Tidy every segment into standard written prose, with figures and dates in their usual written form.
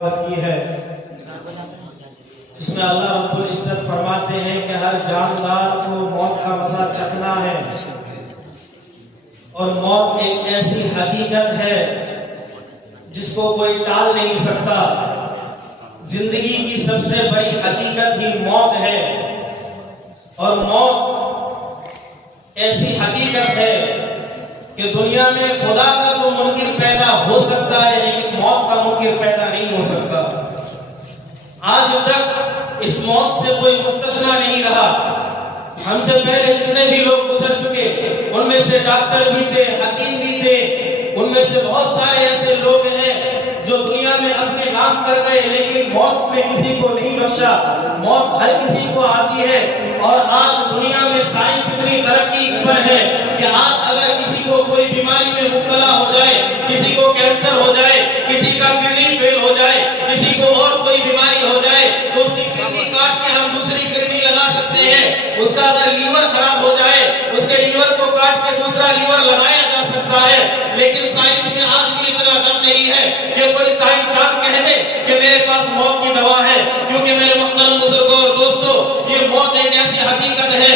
کی ہے اس میں اللہ رب العزت فرماتے ہیں کہ ہر جاندار کو موت کا مزہ چکھنا ہے، اور موت ایک ایسی حقیقت ہے جس کو کوئی ٹال نہیں سکتا۔ زندگی کی سب سے بڑی حقیقت ہی موت ہے، اور موت ایسی حقیقت ہے کہ دنیا میں خدا کا تو منکر پیدا ہو سکتا ہے لیکن موت کا منکر پیدا نہیں ہو سکتا۔ آج تک اس موت سے کوئی مستثنا نہیں رہا۔ ہم سے پہلے جتنے بھی لوگ گزر چکے ان میں سے ڈاکٹر بھی تھے، حکیم بھی تھے، ان میں سے بہت سارے ایسے لوگ ہیں جو دنیا میں اپنے نام کر گئے لیکن موت میں کسی کو نہیں بخشا۔ موت ہر کسی کو آتی ہے، اور آج دنیا میں سائنس اتنی ترقی پر ہے کہ آج اگر کسی کو کوئی بیماری میں مبتلا ہو جائے، کسی کو کینسر ہو جائے، کسی کا کڈنی فیل ہو جائے، کسی کو اور کوئی بیماری ہو جائے تو اس کی کڈنی کاٹ کے ہم دوسری کڈنی لگا سکتے ہیں۔ اس کا اگر لیور خراب ہو جائے اس کے لیور کو کاٹ کے دوسرا لیور لگایا جا سکتا ہے۔ لیکن سائنس میں آج بھی اتنا دم نہیں ہے کہ کوئی سائنسدان کہہ دے کہ میرے پاس موت کی دوا ہے، کیونکہ میرے محترم بزرگوں اور دوستو، یہ موت ایک ایسی حقیقت ہے،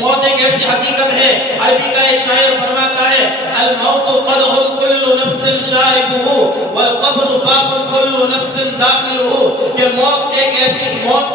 موت ایک ایسی حقیقت ہے۔ عربی کا ایک شاعر فرماتا ہے الموت قدح کل نفس شاربہ والقبر باب کل نفس داخلہ، کہ موت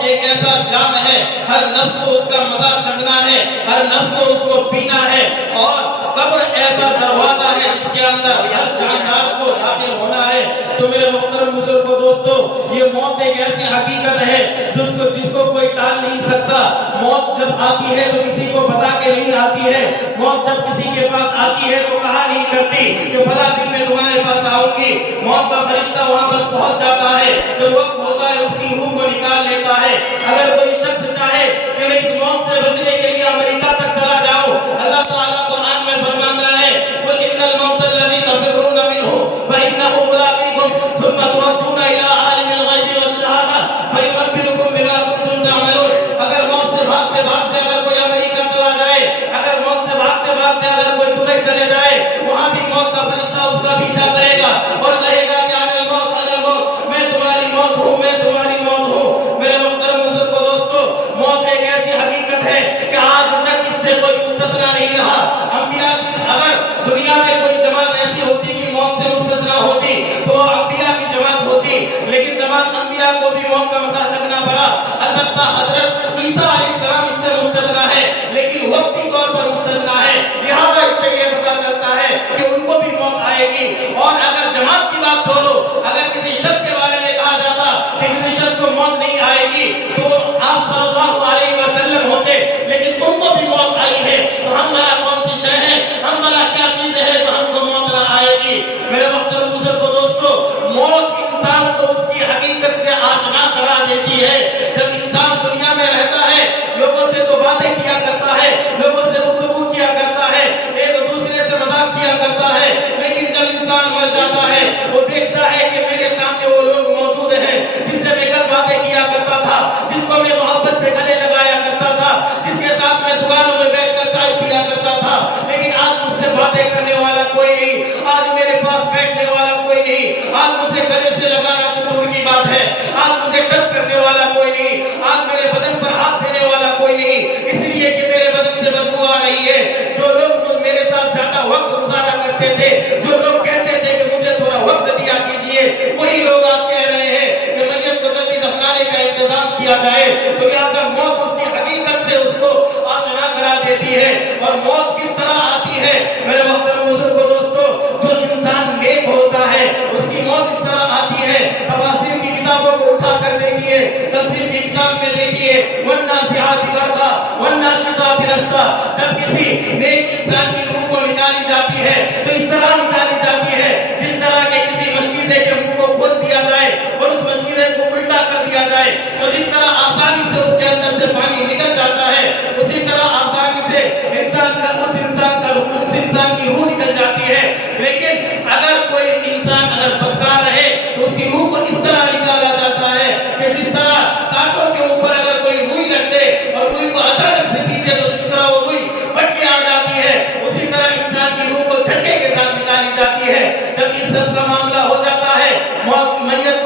ایک ایسا جام ہے، ہر نفس کو اس کا مزہ چکھنا ہے، ہر نفس کو اس کو پینا ہے، اور قبر ایسا دروازہ ہے جس کے اندر ہر جاندار کو داخل ہونا ہے۔ تو میرے محترم بزرگوں دوستو، یہ موت ایک ایسی حقیقت ہے جس کو کوئی ٹال نہیں سکتا۔ موت جب آتی ہے تو کسی کو بتا کے نہیں آتی ہے، موت جب کسی کے پاس آتی ہے تو کہا نہیں کرتی کہ فلاں دن میں تمہارے پاس آؤں گی۔ موت کا فرشتہ وہاں بس پہنچ جاتا ہے، جب وقت ہوتا ہے اس کی روح کو نکال لیتا ہے۔ اگر کوئی شخص چاہے کہ میں اس موت سے بچنے کے لیے امریکہ تک چلا جاؤں، اللہ تعالیٰ قرآن میں فرماتا ہے قل ان الموت الذی تفرون منہ فانہ ملاقیکم ثم تردون الی عالم الغیب والشہادہ فینبئکم بما کنتم تعملون۔ اگر موت سے بھاگتے بھاگتے اگر کوئی امریکہ چلا جائے، اگر موت سے بھاگتے بھاگتے اگر کوئی دبئی چلے جائے، وہاں بھی موت کا فرشتہ اس کا پیچھا کرے گا اور کہے گا کہ انا الموت، میں تمہاری موت ہوں، میں تمہاری موت ہوں۔ میرے محترم بزرگوں دوستو، موت ایک ایسی حقیقت ہے کہ آج تک اس سے کوئی مستثنا نہیں رہا۔ انبیاء اگر دنیا میں کوئی جماعت ایسی ہوتی کہ موت سے مستثنا ہوتی تو وہ انبیاء کی جماعت ہوتی، لیکن تمام انبیاء کو بھی موت کا مزہ چکھنا پڑا۔ البتہ حضرت عیسیٰ علیہ السلام اس سے مستثنا ہے، لیکن وقتی طور پر مستثنا ہے، لہذا اس سے یہ پتہ چلتا ہے کہ ان کو بھی موت آئے گی۔ اور اگر جماعت کی بات چھوڑو، اگر کسی شخص کے بارے میں کہا جاتا کہ کسی شخص کو موت نہیں آئے گی تو آپ صلی اللہ علیہ وسلم ہوتے، لیکن ان کو بھی موت آئی ہے، تو ہم بھلا کون سی شے ہے، ہم بھلا کیا چیز ہے جو ہم کو موت نہ آئے گی؟ میرے محترم بزرگوں دوستو، موت انسان کو اس کی حقیقت سے آشنا کرا دیتی ہے۔ جب انسان دنیا میں رہتا ہے لوگوں سے تو باتیں کیا کرتا ہے، لوگوں سے گفتگو کیا کرتا ہے، ایک دوسرے سے مذاق کیا کرتا ہے، لیکن جب انسان مر جاتا ہے وہ دیکھتا ہے کہ میرے سامنے وہ لوگ موجود ہیں جس سے میں کل باتیں کیا کرتا تھا، جس کو میں محبت سے گلے لگایا کرتا تھا، جس کے ساتھ میں دکانوں میں بیٹھ کر چائے پیا کرتا تھا، لیکن آج مجھ سے باتیں کرنے والا کوئی نہیں، آج میرے پاس بیٹھنے والا کوئی نہیں، آج مجھے گلے سے لگانا تو دور کی بات ہے، آج مجھے ٹچ کرنے والا کوئی نہیں، آج میرے بدن پر ہاتھ دینے والا کوئی نہیں، اس لیے کہ میرے بدن سے بدبو آ رہی ہے۔ جو لوگ میرے ساتھ زیادہ وقت گزارا کرتے تھے، جو لوگ کہتے تھے کہ مجھے تھوڑا وقت دیا کیجئے، وہی لوگ آج کہہ رہے ہیں کہ میت کو جلدی دفنانے کا انتظام کیا جائے۔ تو لہٰذا موت اس کی حقیقت سے اس کو آشنا کرا دیتی ہے۔ اور موت کس طرح آتی ہے میرے محترم بزرگوں دوستو، جو انسان نیک ہوتا ہے اس کی موت اس طرح آتی ہے۔ تفاسیر کی کتابوں کو اٹھا کر دیکھیے، تفسیر کی کتاب میں دیکھیے والنازعات غرقا والناشطات نشطا، جب کسی نیک انسان کی روح کو نکالی جاتی ہے تو اس طرح نکالی جاتی ہے جس طرح کہ کسی مشکیزے کے منہ کو کھول دیا جائے اور اس مشکیزے کو الٹا کر دیا جائے، تو جس طرح آسانی سے اس کے اندر سے پانی نکل جاتا ہے، اسی طرح آسانی سے اس انسان کی روح نکل جاتی ہے۔ لیکن اگر کوئی انسان اگر بدکار رہے تو اس کی روح کو اس طرح نکالا جاتا ہے کہ جس طرح کانٹوں کے اوپر اگر کوئی روئی رکھ دے اور روئی کو اچانک سے کھینچے تو جس طرح وہ روئی پھٹ کے آ جاتی ہے، اسی طرح انسان کی روح کو جھٹکے کے ساتھ نکالی جاتی ہے۔ جب اس سب کا معاملہ ہو جاتا ہے، میت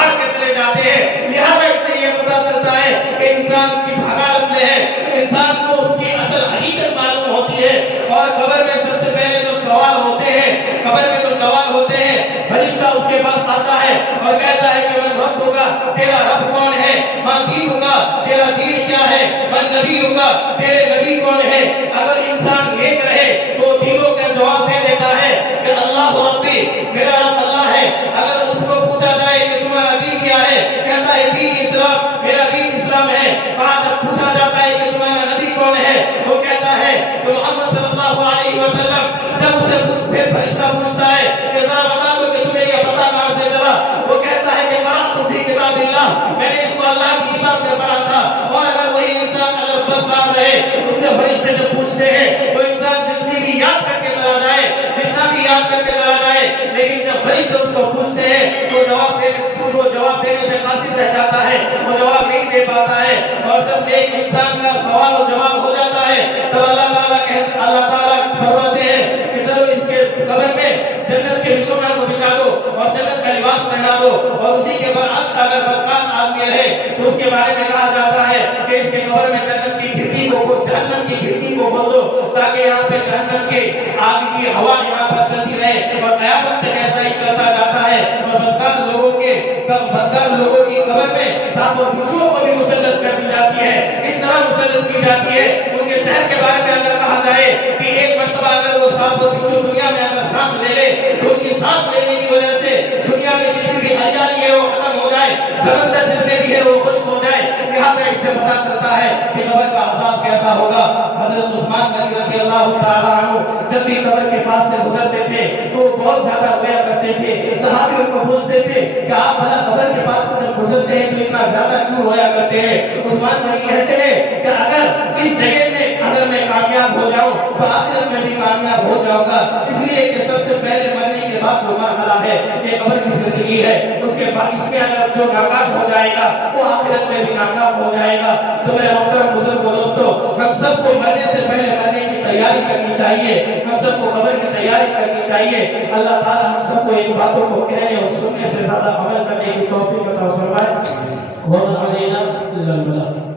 بھاگ کے چلے جاتے ہیں۔ لہٰذا اس سے یہ پتہ چلتا ہے کہ انسان کس حالت میں ہے، انسان کو اس کی اصل حقیقت معلوم ہوتی ہے۔ اور قبر میں سب سے پہلے جو سوال ہوتے ہیں، قبر میں جو سوال ہوتے ہیں، فرشتہ اس کے پاس آتا ہے اور کہتا ہے کہ میں رب ہوگا، تیرا رب کون ہے؟ میں دین ہوگا، تیرا دین کیا ہے؟ میں نبی ہوگا، تیرے نبی کون ہے؟ اگر انسان نیک رہے تو دینوں کا جواب دے دیتا ہے کہ اللہ ربی، میرا رب اللہ ہے۔ اگر اس کو پوچھا جائے کہ تمہارا دین کیا ہے، کہتا ہے دین اسلام، میرا دین اسلام ہے۔ بعد جب پوچھا جاتا ہے کہ تمہارا نبی کون ہے، وہ کہتا ہے کہ محمد صلی اللہ علیہ وسلم۔ جب اسے پھر فرشتہ پوچھتا ہے کہ ذرا بتا دو کہ تمہیں یہ پتہ کہاں سے چلا، وہ کہتا ہے کہ قرأت فی کتاب اللہ، میں نے اس کو اللہ کی کتاب میں پڑھا تھا۔ اور اگر وہی انسان اگر بدکار رہے، اس سے فرشتے جب پوچھتے ہیں وہ انسان جتنی بھی یاد کر کے چلا جائے، جتنا بھی یاد کر کے چلا جائے، لیکن جب فرشتے اس کو پوچھتے ہیں تو جواب دینے سے قاصر رہ جاتا ہے، وہ جواب نہیں دے پاتا ہے۔ اور جب ایک انسان کا سوال و جواب ہو جاتا ہے تو اللہ تعالیٰ فرماتے ہیں کہ چلو اس کے قبر میں جنت کے بچھونا کو بچھا دو اور جنت کا لباس پہنا دو، اور اسی کے برعکس اگر بدکار آدمی رہے تو اس کے بارے میں کہا جاتا ہے کہ اس کے قبر میں جنت کی کھڑکی کو، جہنم کی کھڑکی کو کھول دو تاکہ یہاں پہ جہنم کے آگ کی ہوا یہاں پر چلتی رہے، اور قیامت تک ایسا ہی چلتا جاتا ہے۔ اور بدکار لوگوں کی قبر میں سانپ اور بچھوؤں کو بھی مسلط کر دی جاتی ہے، اس طرح مسلط کی جاتی ہے۔ ان کے زہر کے بارے میں اگر کہا جائے کہ ایک مرتبہ اگر وہ سانپ اور بچھو دنیا میں اگر سانس لے لے تو ان کی سانس لینے کی وجہ سے دنیا میں جتنی بھی ہریالی ہے وہ ختم ہو جائے، سمندر جتنے بھی ہے وہ خشک ہو جائے۔ لہٰذا اس سے پتہ چلتا ہے کہ قبر کا عذاب کیسا ہوگا۔ حضرت عثمان غنی رضی اللہ تعالیٰ عنہ جب بھی قبر کے پاس سے گزرتے تھے تو وہ بہت زیادہ رویا کرتے تھے۔ صحابی ان کو پوچھتے تھے کہ آپ بھلا قبر کے پاس سے جب گزرتے ہیں تو اتنا زیادہ کیوں رویا کرتے ہیں؟ عثمان غنی کہتے ہیں کہ اگر اس جگہ میں اگر میں کامیاب ہو جاؤں تو آخرت میں بھی کامیاب ہو جاؤں گا، اس لیے کہ سب سے پہلے مرنے کے بعد جو مرحلہ ہے یہ قبر کی زندگی ہے، اس کے بعد اس میں اگر جو ناکام ہو جائے گا وہ آخرت میں بھی ناکام ہو جائے گا۔ تو میرے محترم بزرگ دوستو، ہم سب کو مرنے سے پہلے مرنے کی تیاری کرنی چاہیے، ہم سب کو قبر کی تیاری کرنی چاہیے۔ اللہ تعالی ہم سب کو ان باتوں کو کہنے اور سننے سے زیادہ عمل کرنے کی توفیق عطا فرمائے۔ وَمَا عَلَيْنَا إِلَّا الْبَلَاغُ۔